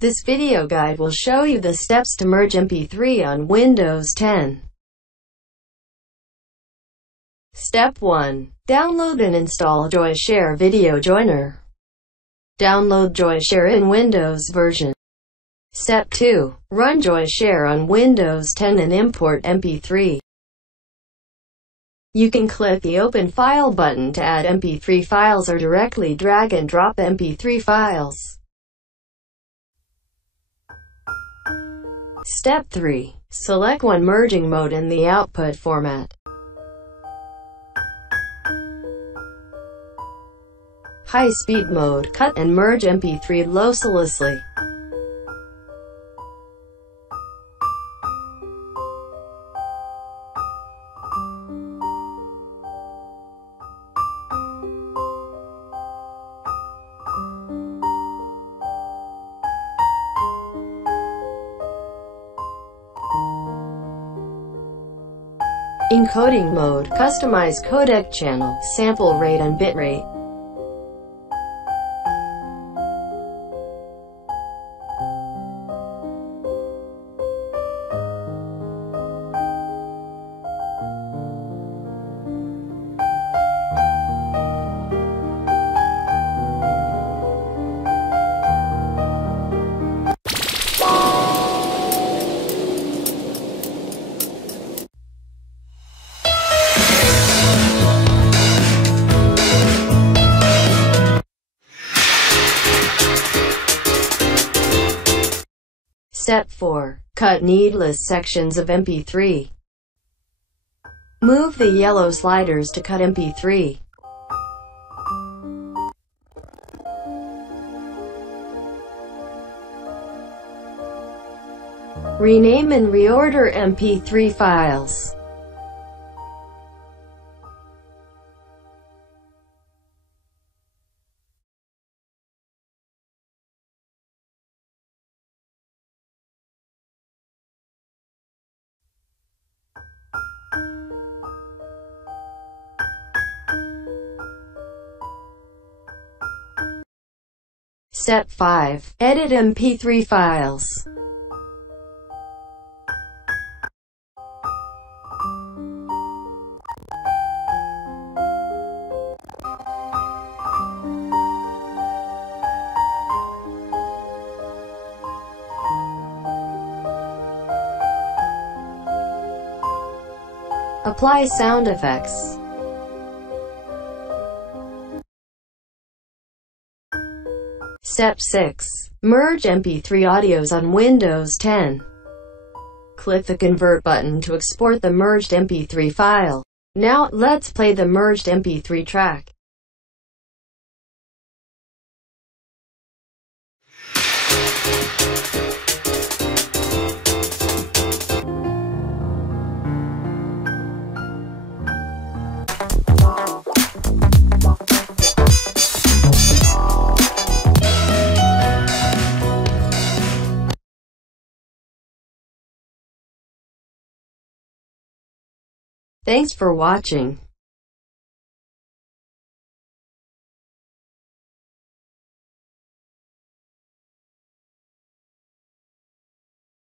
This video guide will show you the steps to merge MP3 on Windows 10. Step 1. Download and install Joyshare Video Joiner. Download Joyshare in Windows version. Step 2. Run Joyshare on Windows 10 and import MP3. You can click the Open File button to add MP3 files or directly drag and drop MP3 files. Step 3. Select one merging mode in the output format. High-speed mode, cut and merge MP3 losslessly. Encoding mode, customize codec channel, sample rate and bitrate. Step 4. Cut needless sections of MP3. Move the yellow sliders to cut MP3. Rename and reorder MP3 files. Step 5. Edit MP3 files. Apply sound effects. Step 6. Merge MP3 audios on Windows 10. Click the Convert button to export the merged MP3 file. Now, let's play the merged MP3 track. Thanks for watching.